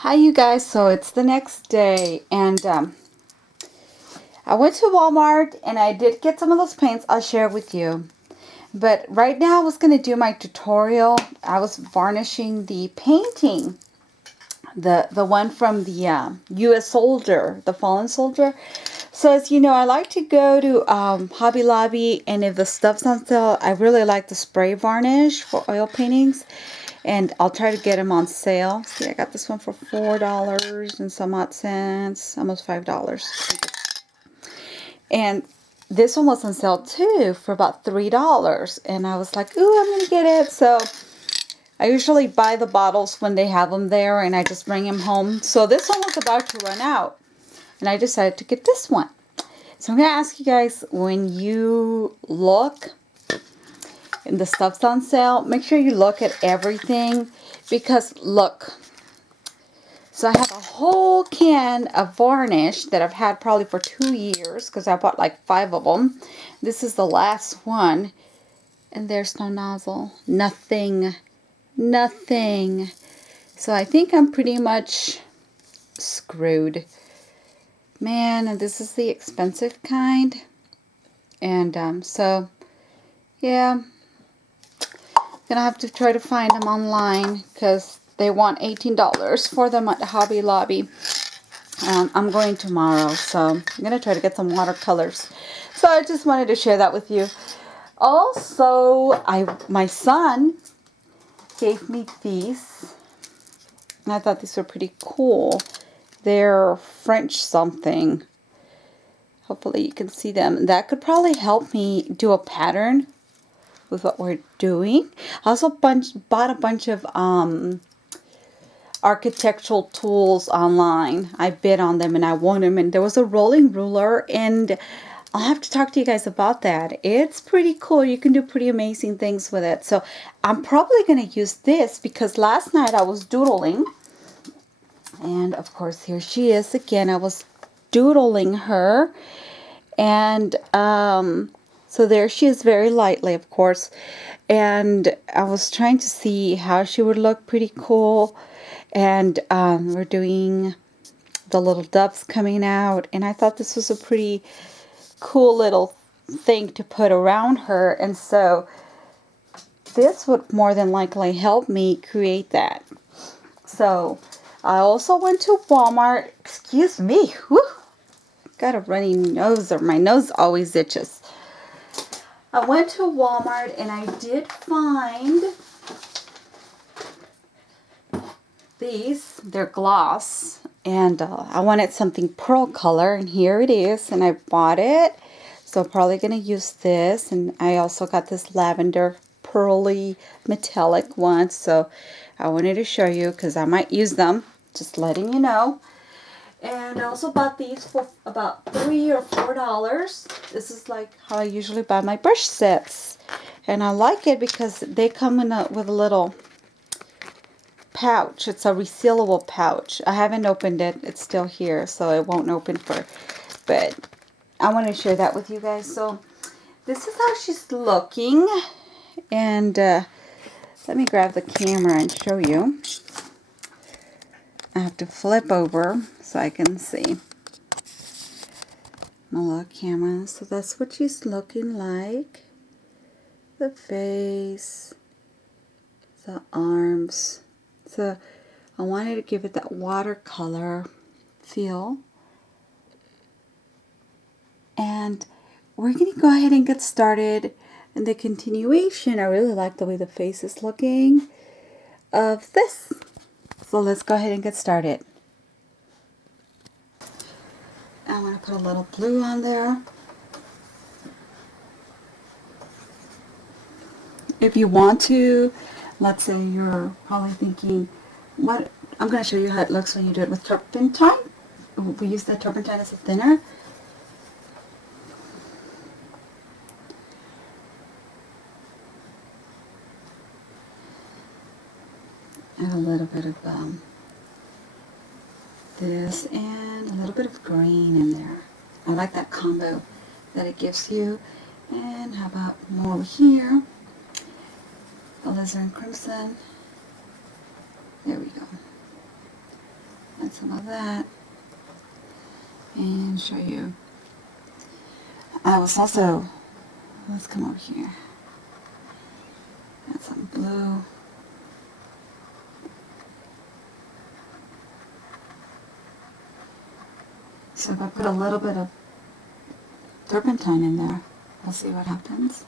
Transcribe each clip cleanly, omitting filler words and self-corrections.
Hi you guys, so it's the next day and I went to Walmart and I did get some of those paints. I'll share with you. But right now I was going to do my tutorial. I was varnishing the painting. The one from the US Soldier, the Fallen Soldier. So as you know, I like to go to Hobby Lobby, and if the stuff's on sale, I really like the spray varnish for oil paintings. And I'll try to get them on sale. See, I got this one for $4 and some odd cents, almost $5. And this one was on sale too for about $3. And I was like, ooh, I'm going to get it. So I usually buy the bottles when they have them there and I just bring them home. So this one was about to run out. And I decided to get this one. So I'm going to ask you guys, when you look and the stuff's on sale, make sure you look at everything. Because look, so I have a whole can of varnish that I've had probably for 2 years because I bought like 5 of them. This is the last one. And there's no nozzle. Nothing. Nothing. So I think I'm pretty much screwed. Man, and this is the expensive kind. And so, yeah. Gonna have to try to find them online because they want $18 for them at Hobby Lobby. I'm going tomorrow, so I'm gonna try to get some watercolors. So I just wanted to share that with you. Also, my son gave me these, and I thought these were pretty cool. They're French something. Hopefully you can see them. That could probably help me do a pattern with what we're doing. I also bought a bunch of architectural tools online. I bid on them and I won them, and there was a rolling ruler, and I'll have to talk to you guys about that. It's pretty cool. You can do pretty amazing things with it. So I'm probably going to use this because last night I was doodling, and of course here she is again. I was doodling her, and so there she is, very lightly, of course. And I was trying to see how she would look. Pretty cool. And we're doing the little doves coming out. And I thought this was a pretty cool little thing to put around her. And so this would more than likely help me create that. So I also went to Walmart. Excuse me. Whew. Got a runny nose, or my nose always itches. I went to Walmart and I did find these. They're gloss, and I wanted something pearl color, and here it is, and I bought it. So I'm probably going to use this, and I also got this lavender pearly metallic one, so I wanted to show you because I might use them, just letting you know. And I also bought these for about $3 or $4. This is like how I usually buy my brush sets. And I like it because they come in with a little pouch. It's a resealable pouch. I haven't opened it. It's still here, so it won't open but I want to share that with you guys. So this is how she's looking. And let me grab the camera and show you. I have to flip over so I can see my little camera. So that's what she's looking like. The face, the arms. So I wanted to give it that watercolor feel. And we're going to go ahead and get started in the continuation. I really like the way the face is looking of this. So let's go ahead and get started. I'm going to put a little blue on there. If you want to, let's say you're probably thinking, what? I'm going to show you how it looks when you do it with turpentine. We use that turpentine as a thinner. Add a little bit of this and a little bit of green in there. I like that combo that it gives you. And how about more over here? Alizarin crimson. There we go. some of that and show you. I was also, let's come over here. Add some blue. So if I put a little bit of turpentine in there, we'll see what happens.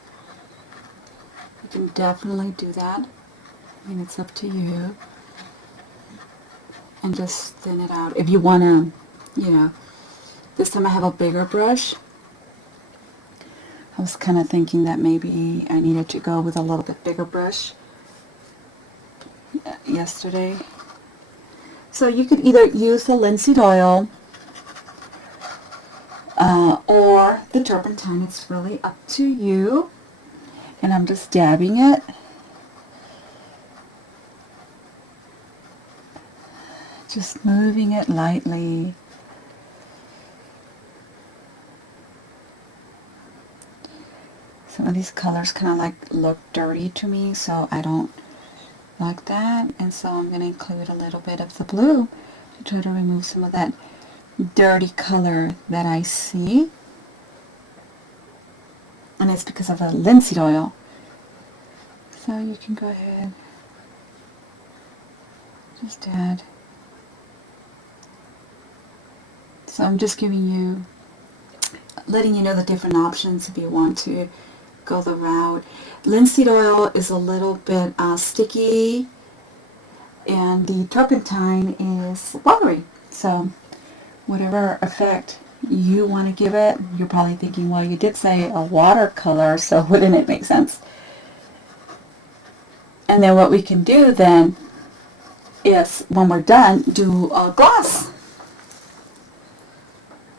You can definitely do that. I mean, it's up to you. And just thin it out. If you want to, you know, this time I have a bigger brush. I was kind of thinking that maybe I needed to go with a little bit bigger brush yesterday. So you could either use the linseed oil or the turpentine. It's really up to you. And I'm just dabbing it. Just moving it lightly. Some of these colors kind of like look dirty to me, so I don't like that. And so I'm going to include a little bit of the blue to try to remove some of that dirty color that I see. And it's because of the linseed oil. So you can go ahead, just add. So I'm just giving you, letting you know the different options if you want to go the route. Linseed oil is a little bit sticky, and the turpentine is watery. So whatever effect you want to give it, you're probably thinking, well, you did say a watercolor, so wouldn't it make sense? And then what we can do then is, when we're done, do a gloss.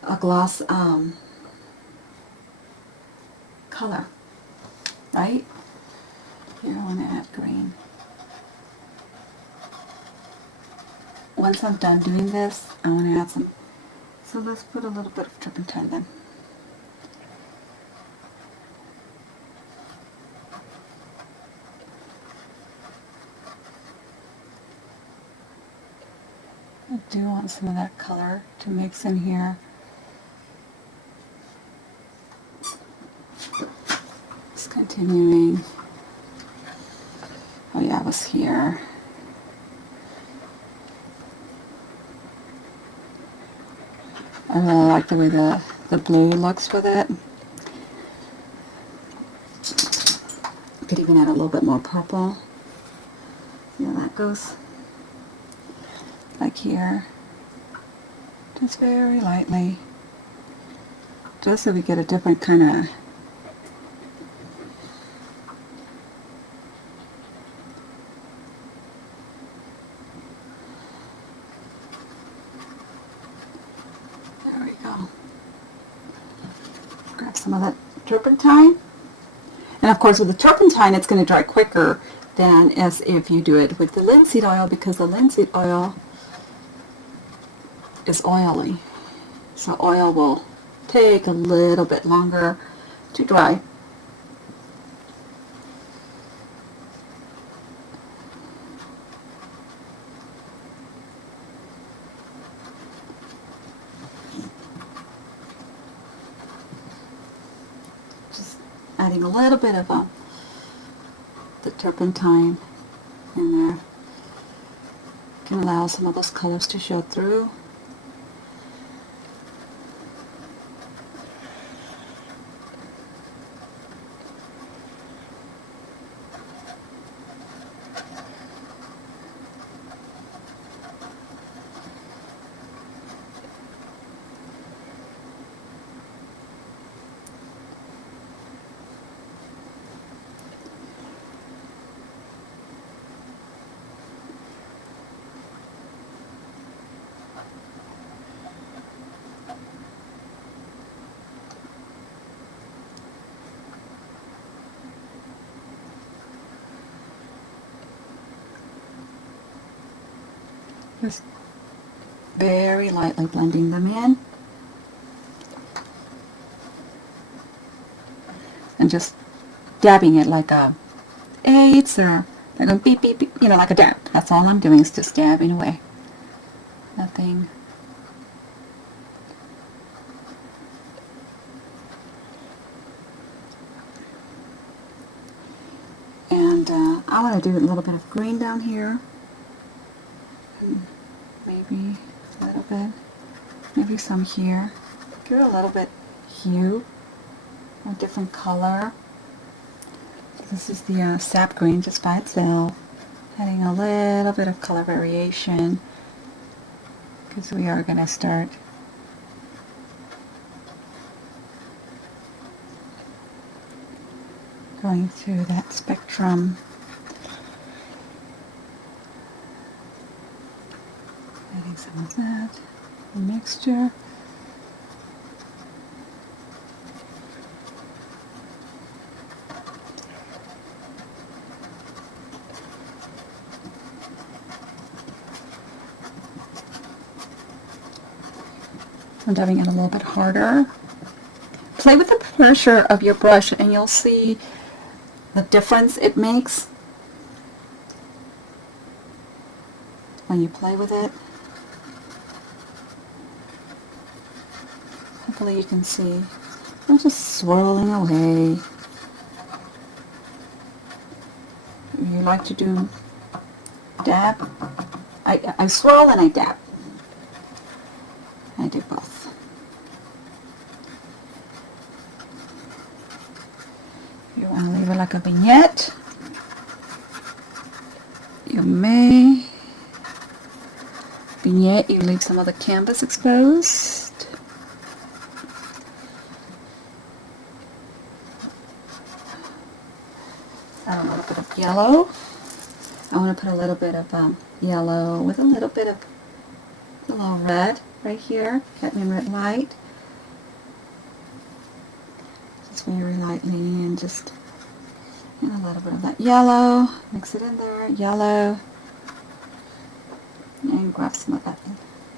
A gloss color, right? Here I want to add green. Once I'm done doing this, I want to add some. So let's put a little bit of turpentine then. I do want some of that color to mix in here. Just continuing. Oh yeah, I was here. I really like the way the blue looks with it. Could even add a little bit more purple. See how that goes? Like here. Just very lightly. Just so we get a different kind of some of that turpentine. And of course with the turpentine it's going to dry quicker than as if you do it with the linseed oil, because the linseed oil is oily. So oil will take a little bit longer to dry. Adding a little bit of the turpentine in there can allow some of those colors to show through. Just very lightly blending them in. And just dabbing it like a eights or like a beep, beep, beep, you know, like a dab. That's all I'm doing, is just dabbing away. Nothing. And I want to do a little bit of green down here. Maybe a little bit. Maybe some here. Give it a little bit hue. A different color. This is the sap green just by itself. Adding a little bit of color variation. Because we are going to start going through that spectrum. Adding some of that mixture. I'm dabbing it a little bit harder. Play with the pressure of your brush and you'll see the difference it makes when you play with it. Hopefully you can see. I'm just swirling away. You like to do dab? I swirl and I dab. I do both. You want to leave it like a vignette, you may. Vignette, you leave some of the canvas exposed. Add a little bit of yellow. I want to put a little bit of yellow with a little bit of a little red right here, cadmium red light. Just very lightly and just a little bit of that yellow. Mix it in there, yellow. And grab some of that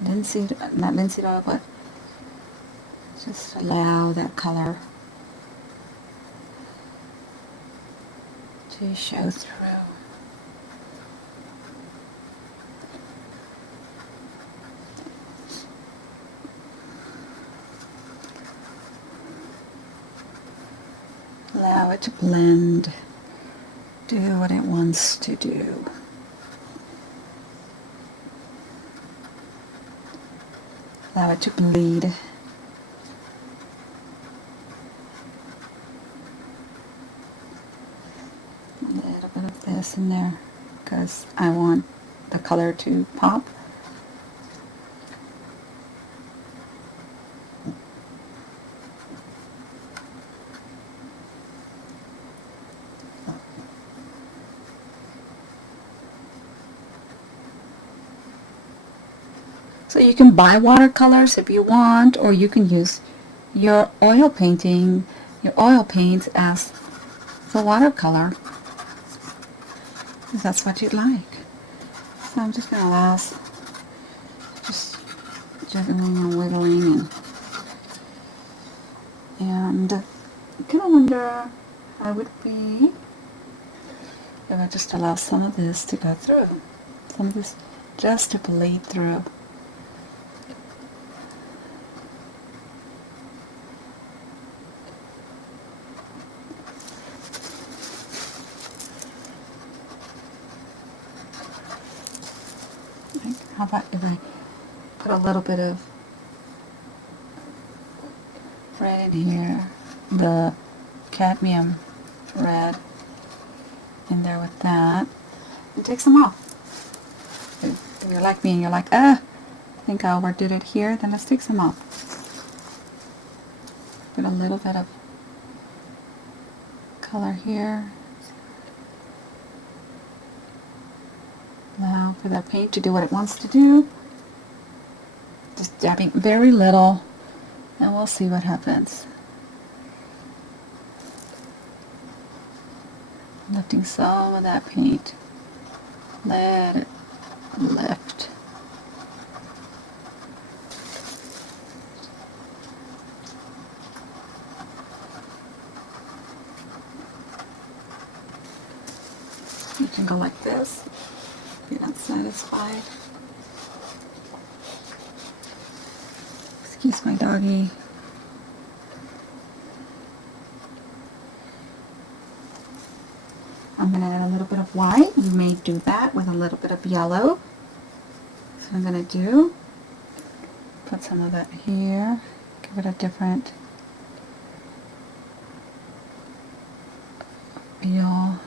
linseed, not linseed oil, but just allow that color to show through. Allow it to blend, do what it wants to do. Allow it to bleed. A little bit of this in there because I want the color to pop. So you can buy watercolors if you want, or you can use your oil painting, your oil paints as the watercolor, if that's what you'd like. So I'm just going to allow just jiggling and wiggling, and I kind of wonder how it would be if I just allow some of this to go through, some of this just to bleed through. How about if I put a little bit of red in here, the cadmium red in there with that, and take some off. If you're like me and you're like, I think I overdid it here, then let's take some off. Put a little bit of color here. Allow for that paint to do what it wants to do. Just dabbing very little, and we'll see what happens. Lifting some of that paint. Let it lift. You can go like this if you're not satisfied. He's my doggy. I'm going to add a little bit of white. You may do that with a little bit of yellow. So I'm going to do, put some of that here, give it a different feel.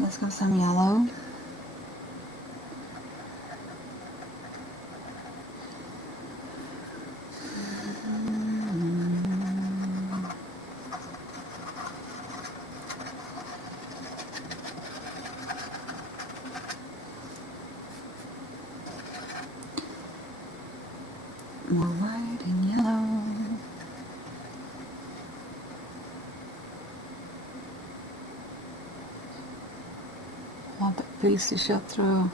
Let's go some yellow. More white and yellow. I want the face to show through.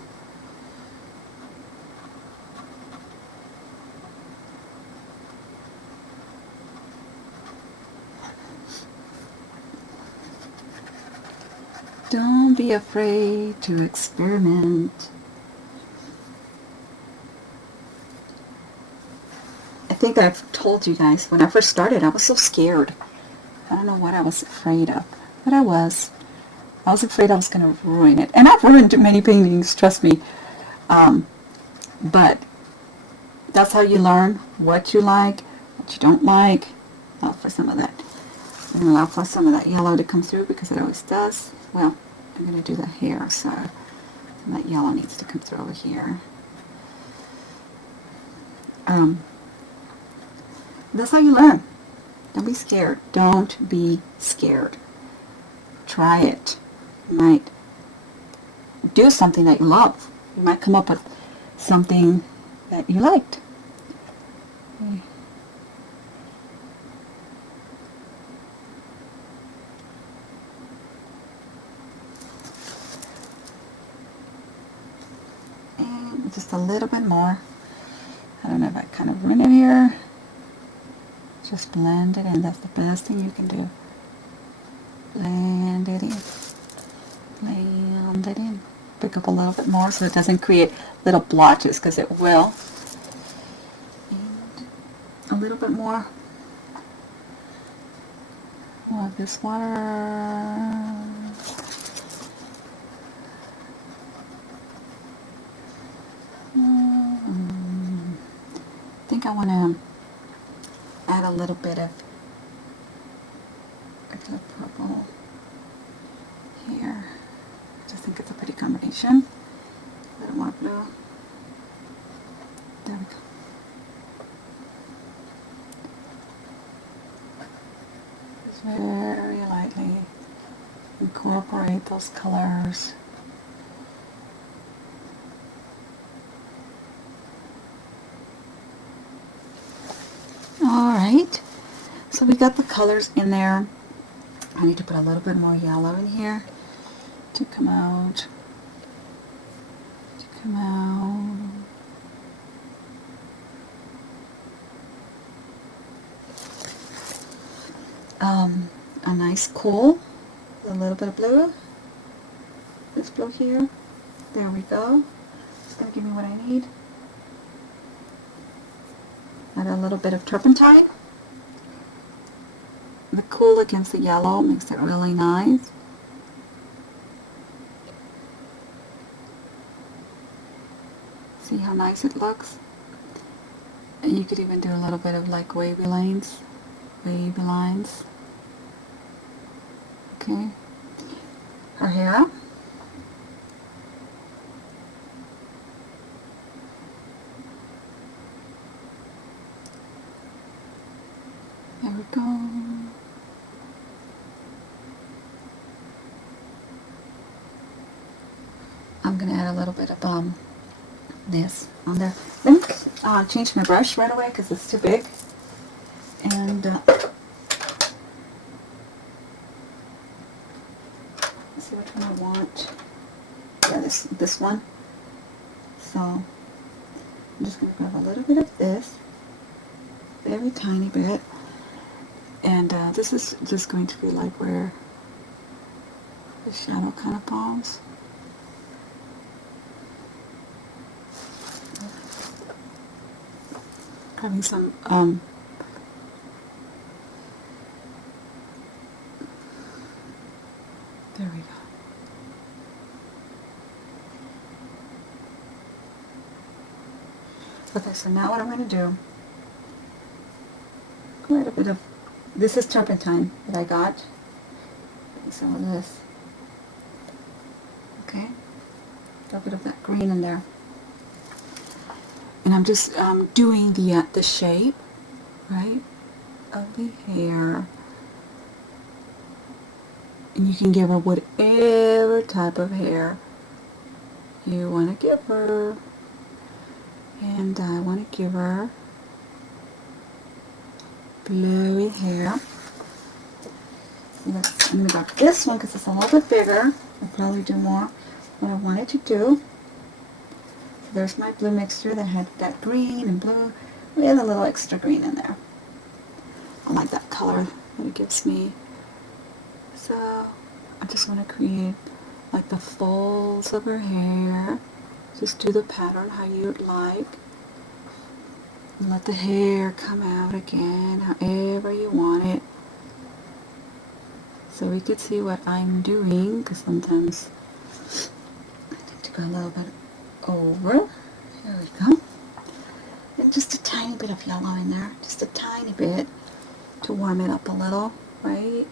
Don't be afraid to experiment. I think I've told you guys, when I first started, I was so scared. I don't know what I was afraid of, but I was. I was afraid I was going to ruin it. And I've ruined many paintings, trust me. But that's how you learn what you like, what you don't like. Allow for some of that. And allow for some of that yellow to come through because it always does. Well, I'm going to do the hair, so that yellow needs to come through over here. That's how you learn. Don't be scared. Don't be scared. Try it. You might do something that you love. You might come up with something that you liked. Okay. And just a little bit more. I don't know if I kind of ruined it here. Just blend it in. That's the best thing you can do. Blend it in. Blend it in. Pick up a little bit more so it doesn't create little blotches, because it will. And a little bit more of this water. I think I want to add a little bit of regular purple here. I just think it's a pretty combination. A little more blue. There we go. Just very lightly incorporate those colors. Alright, so we got the colors in there. I need to put a little bit more yellow in here to come out. A nice cool, a little bit of blue. This blue here. There we go. It's going to give me what I need. Add a little bit of turpentine. The cool against the yellow makes it really nice. See how nice it looks? And you could even do a little bit of like wavy lines. Okay. Her hair. There we go. I'm going to add a little bit of this on there. Let me change my brush right away because it's too big. And let's see which one I want. Yeah, this one. So I'm just going to grab a little bit of this, very tiny bit. And this is just going to be like where the shadow kind of falls. Having some there we go. Okay, so now what I'm going to do, quite a bit of, this is turpentine that I got. Some of this. Okay, a little bit of that green in there. And I'm just doing the shape, right, of the hair. And you can give her whatever type of hair you want to give her. And I want to give her flowy hair. I'm going to grab this one because it's a little bit bigger. I'll probably do more what I wanted to do. So there's my blue mixture that had that green and blue with a little extra green in there. I like that color that it gives me. So I just want to create like the folds of her hair. Just do the pattern how you'd like. And let the hair come out again however you want it. So we could see what I'm doing, because sometimes I need to go a little bit over. There we go. And just a tiny bit of yellow in there. Just a tiny bit to warm it up a little, right?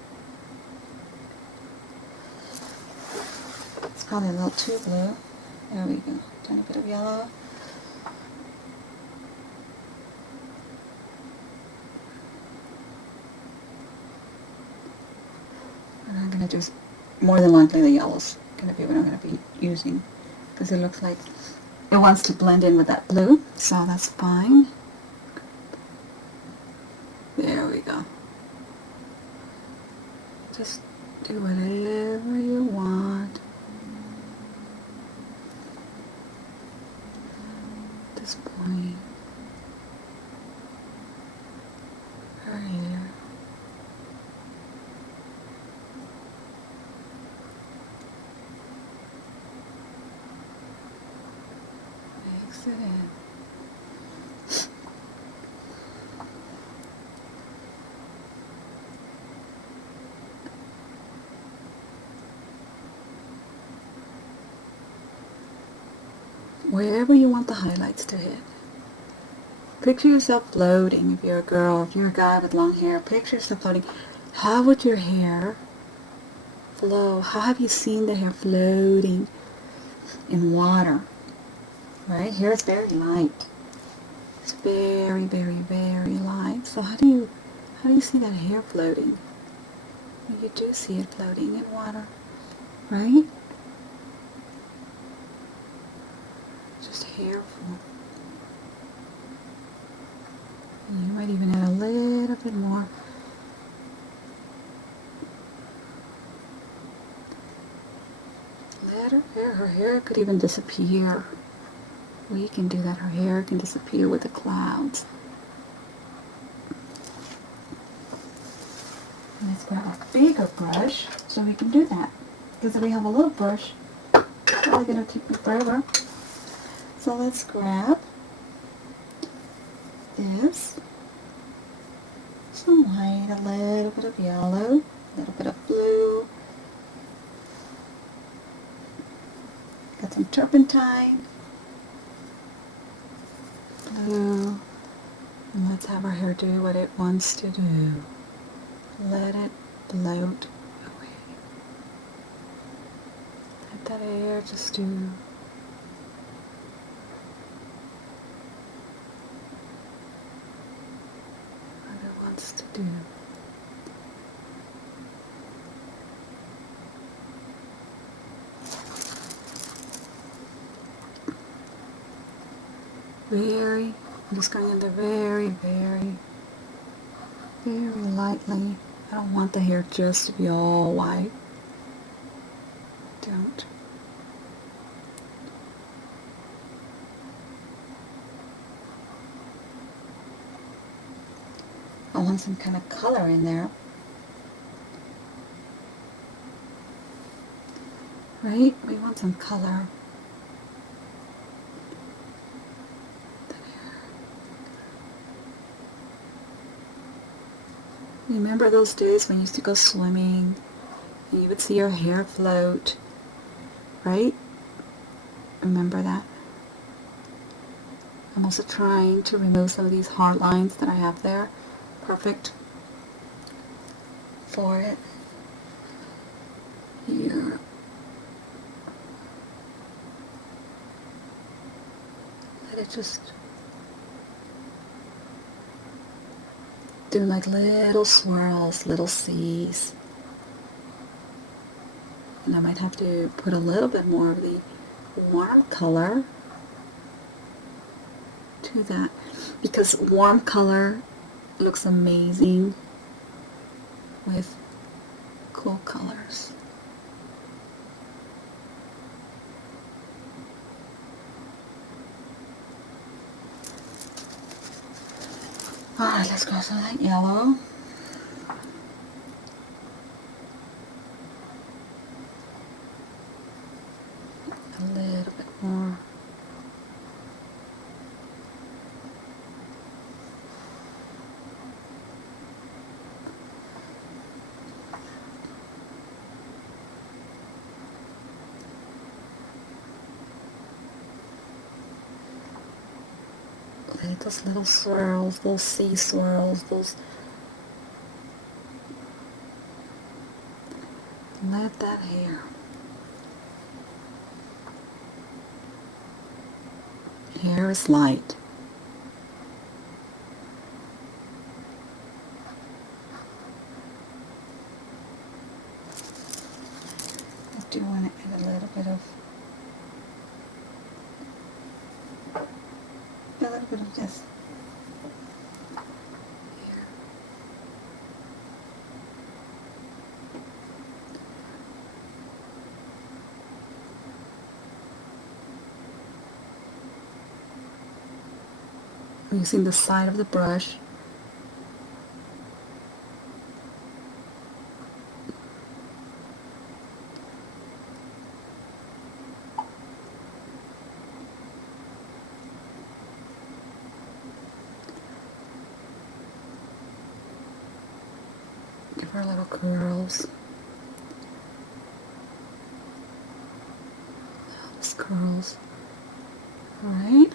It's probably a little too blue. There we go. Tiny bit of yellow. And I'm going to do, more than likely the yellow's going to be what I'm going to be using, because it looks like it wants to blend in with that blue, so that's fine. There we go. Just do whatever you want. At this point, her hair. Mix it in. Wherever you want the highlights to hit. Picture yourself floating. If you're a girl, if you're a guy with long hair, picture yourself floating. How would your hair flow? How have you seen the hair floating in water? Right? Here it's very light. It's very, very, very light. So how do you see that hair floating? Well, you do see it floating in water, right? Just hair flow. You might even add a little bit more. Let her hair could even disappear. We can do that. Her hair can disappear with the clouds. Let's grab a bigger brush so we can do that. Because if we have a little brush, it's probably going to take me forever. So let's grab this. Some white, a little bit of yellow, a little bit of blue. Got some turpentine. Blue. And let's have our hair do what it wants to do. Let it float away. Let that air just do what it wants to do. I'm just going in there very, very, very lightly. I don't want the hair just to be all white. Don't. I want some kind of color in there. right? We want some color. Remember those days when you used to go swimming and you would see your hair float, right? Remember that? I'm also trying to remove some of these hard lines that I have there. Perfect for it. Here. Let it just do like little swirls, little C's. And I might have to put a little bit more of the warm color to that, because warm color looks amazing with cool colors. Alright, let's go some of that yellow. A little bit more. Like those little swirls, those C swirls, those. Let that hair. Hair is light. I do want to add a little bit of this. I'm using the side of the brush. Give her little curls. Just curls. Alright.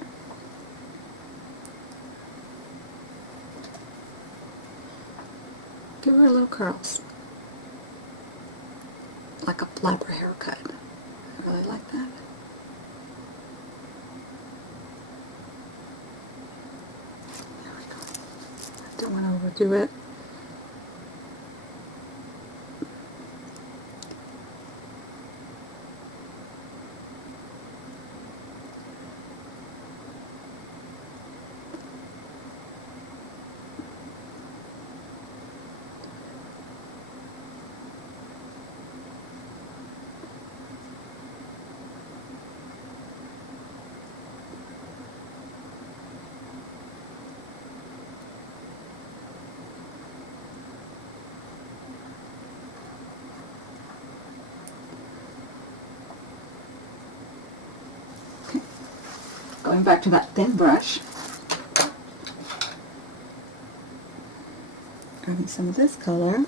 Give her little curls. Like a flapper haircut. I really like that. There we go. I don't want to overdo it. Going back to that thin brush, grabbing some of this color,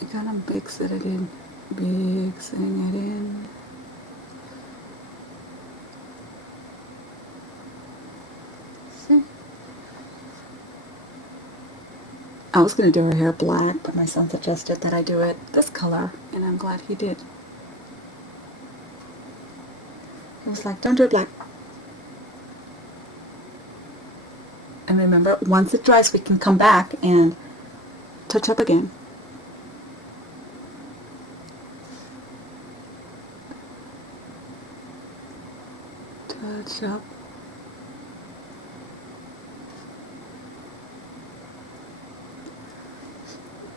and kind of mixing it in, mixing it in. See? I was going to do her hair black, but my son suggested that I do it this color, and I'm glad he did. I was like, don't do it black. And remember, once it dries, we can come back and touch up again. Touch up.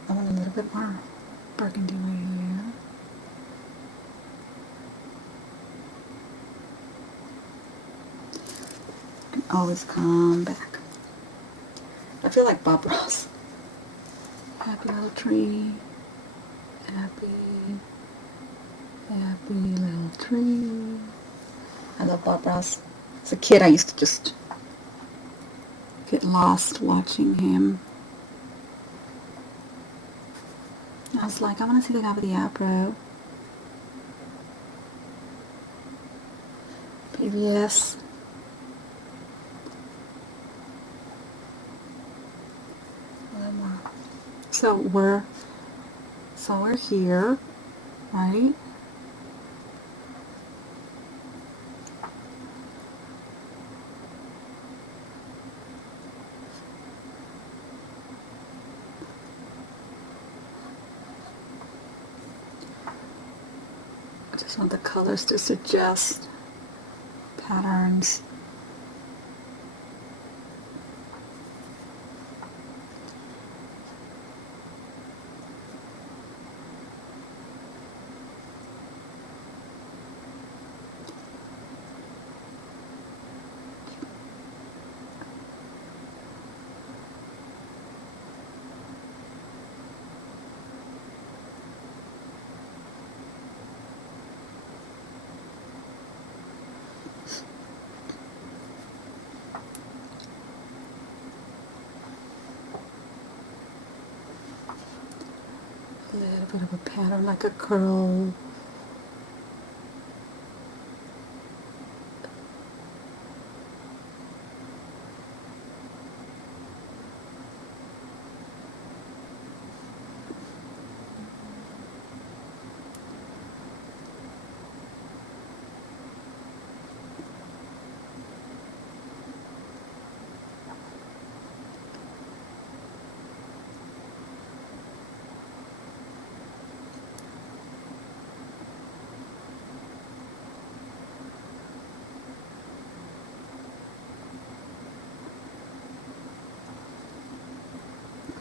I want a little bit more burgundy right here. Always come back. I feel like Bob Ross. Happy little tree. Happy, happy little tree. I love Bob Ross. As a kid, I used to just get lost watching him. I was like, I want to see the guy with the afro. PBS. So we're here, right? I just want the colors to suggest patterns. A little bit of a pattern, like a curl.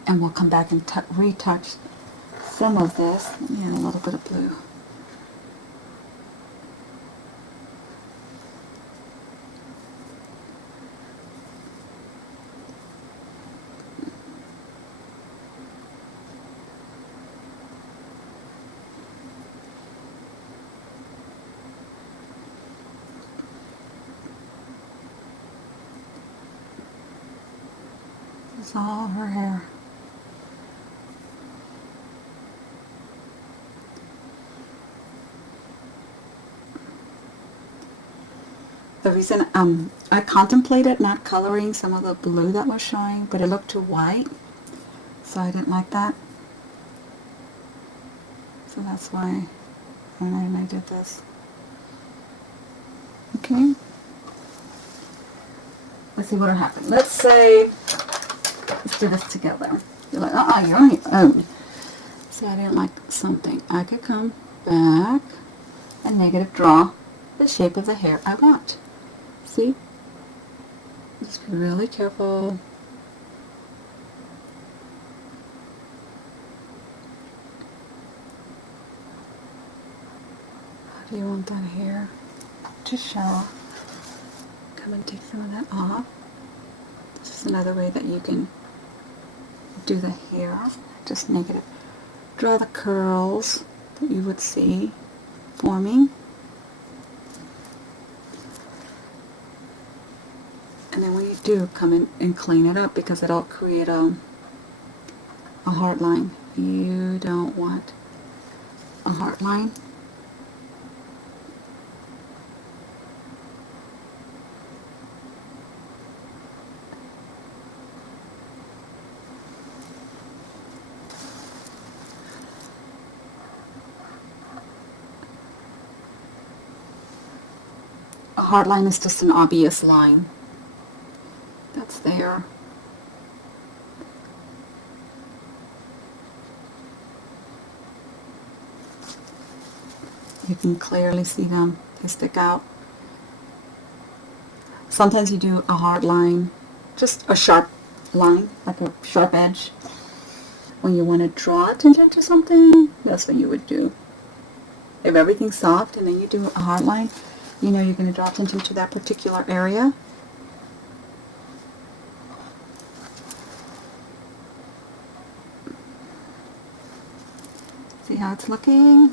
And we'll come back and retouch some of this. Let me add a little bit of blue. It's all her hair. The reason I contemplated not coloring some of the blue that was showing, but it looked too white, so I didn't like that. So that's why when I did this. Okay. Let's see what'll happen. Let's say, let's do this together. You're like, you're on your own. So I didn't like something. I could come back and negative draw the shape of the hair I want. See? Just be really careful. How do you want that hair to show? Come and take some of that off. This is another way that you can do the hair. Just negative. Draw the curls that you would see forming. And then when you do, come in and clean it up because it'll create a hard line. You don't want a hard line. A hard line is just an obvious line that's there. You can clearly see them. They stick out. Sometimes you do a hard line, just a sharp line, like a sharp edge. When you want to draw attention to something, that's what you would do. If everything's soft and then you do a hard line, you know you're going to draw attention to that particular area. See, See how it's looking?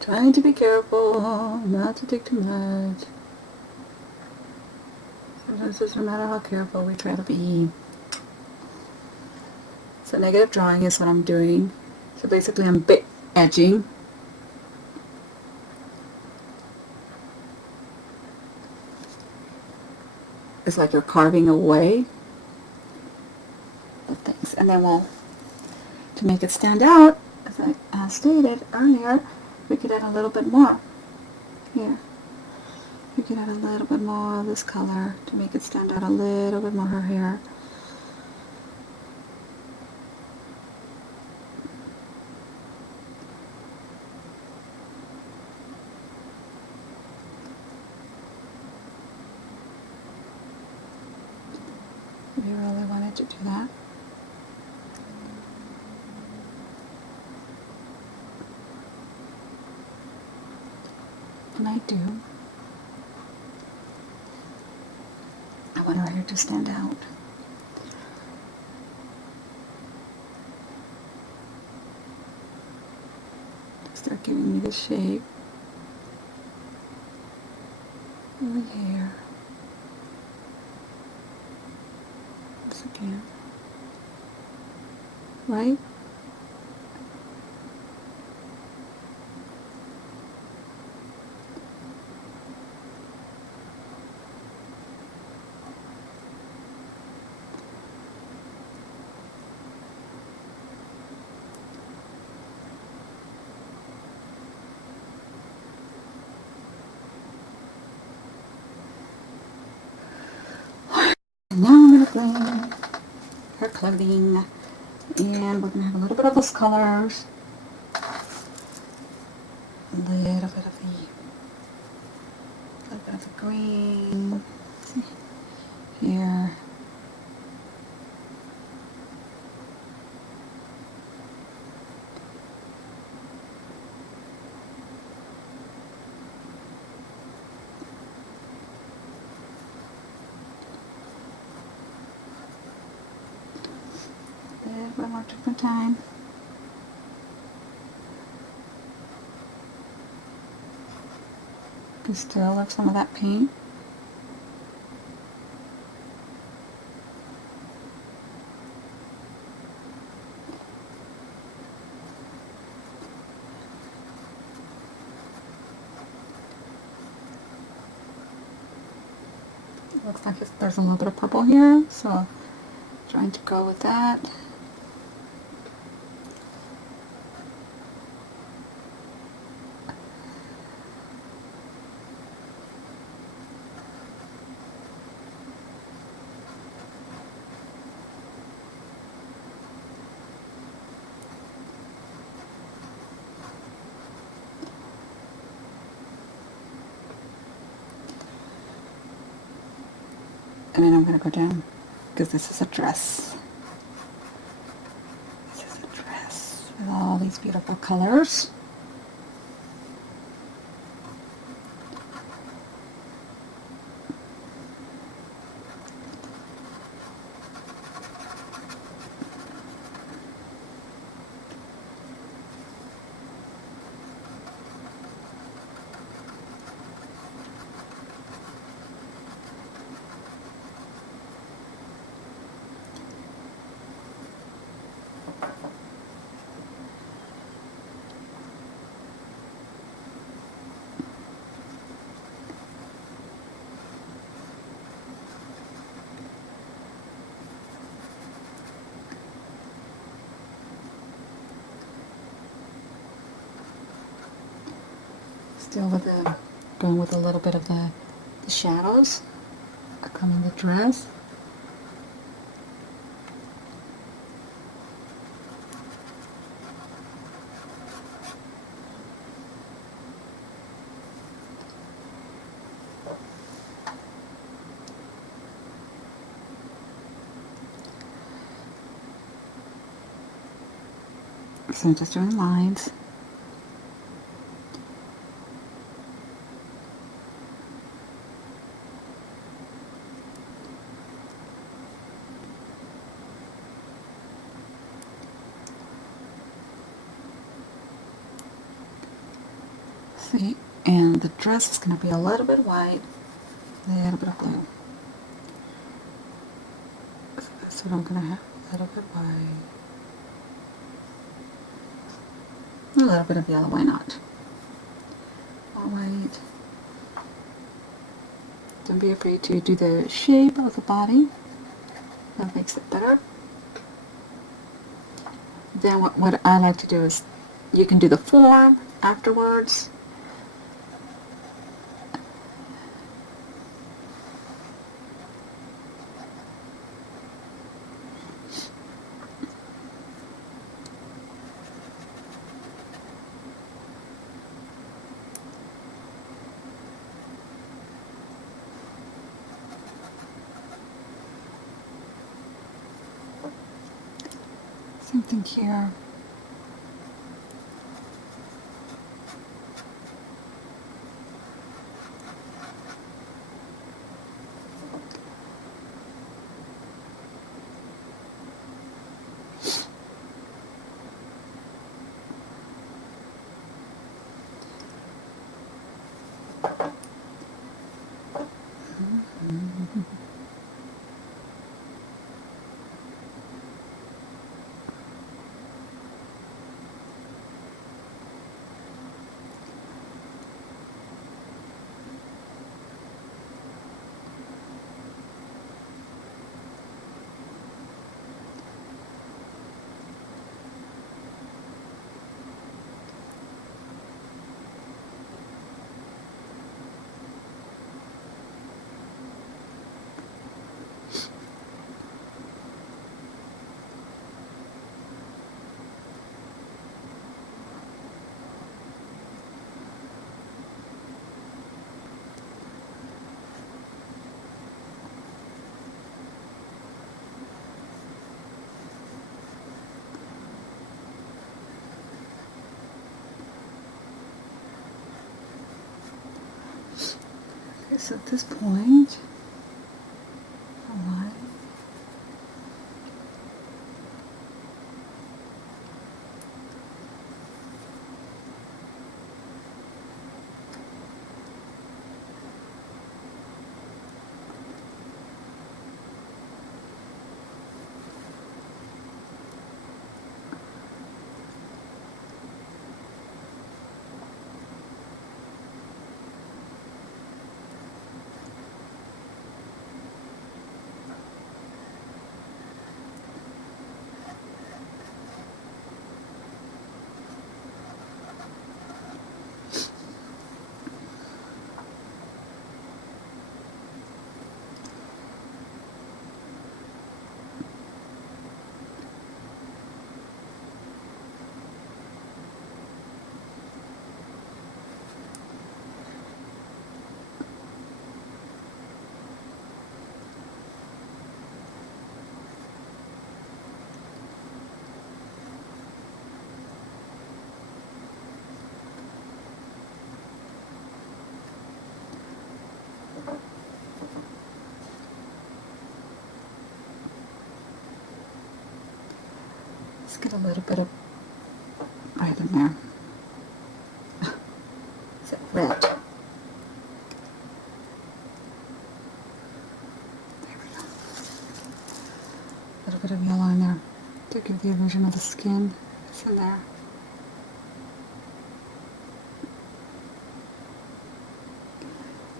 Trying to be careful, not to take too much. Sometimes it doesn't matter how careful we try to be. So negative drawing is what I'm doing. So basically I'm bit edging. It's like you're carving away the things. And then to make it stand out, as I stated earlier, we could add a little bit more here. We could add a little bit more of this color to make it stand out a little bit more here. If you really wanted to do that. And I do. I want her to stand out. Start giving me the shape of the hair. Once again. Right? And now I'm going to bring her clothing, and we're going to have a little bit of those colors, a little bit of the green. See here. One more different time. You can still have some of that paint. It looks like there's a little bit of purple here, so trying to go with that. And then I'm going to go down, because this is a dress. This is a dress with all these beautiful colors. Still going with a little bit of the shadows that come in the dress. So I'm just doing lines. See, and the dress is going to be a little bit white, a little bit of blue. So that's what I'm going to have, a little bit white, a little bit of yellow, why not? All white. Don't be afraid to do the shape of the body. That makes it better. Then what I like to do is, you can do the form afterwards. Same thing here. Okay, so at this point, line. Let's get a little bit of right in there. Is it red? There we go. A little bit of yellow in there to give the illusion of the skin. It's in there.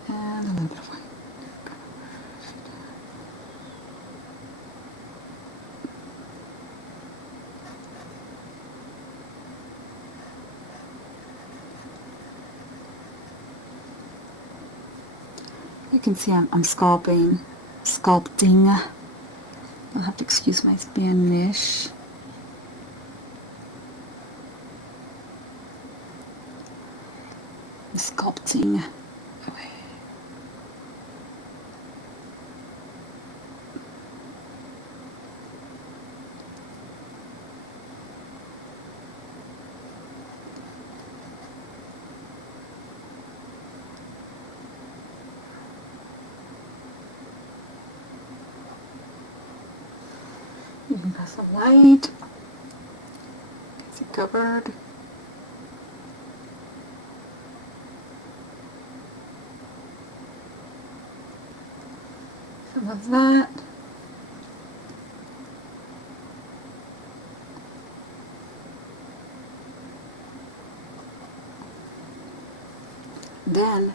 And a little bit of white. You can see I'm sculpting. I'll have to excuse my Spanish. I'm sculpting away. That's some light. Is it covered? Some of that. Then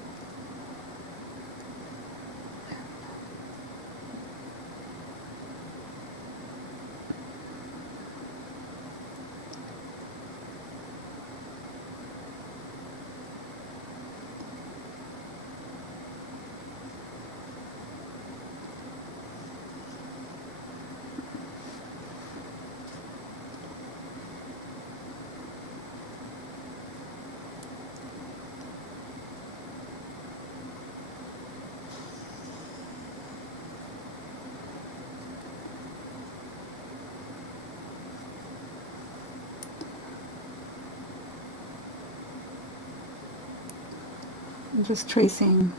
I'm just tracing.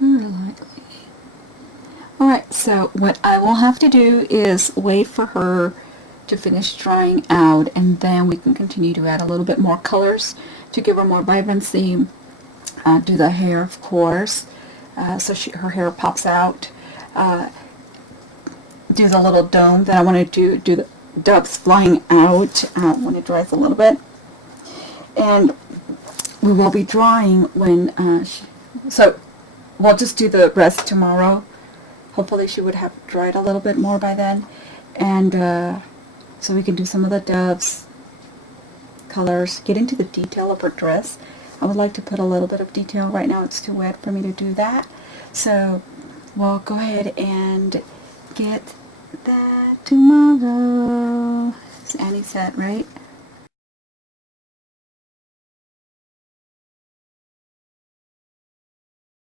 Very lightly. Alright, so what I will have to do is wait for her to finish drying out, and then we can continue to add a little bit more colors to give her more vibrancy. Do the hair, of course, so her hair pops out. Do the little dome that I want to do the doves flying out when it dries a little bit. And we will be drawing when so we'll just do the rest tomorrow. Hopefully she would have dried a little bit more by then, and so we can do some of the doves colors, get into the detail of her dress. I would like to put a little bit of detail. Right now it's too wet for me to do that, so we'll go ahead and get that tomorrow, as Annie said, right?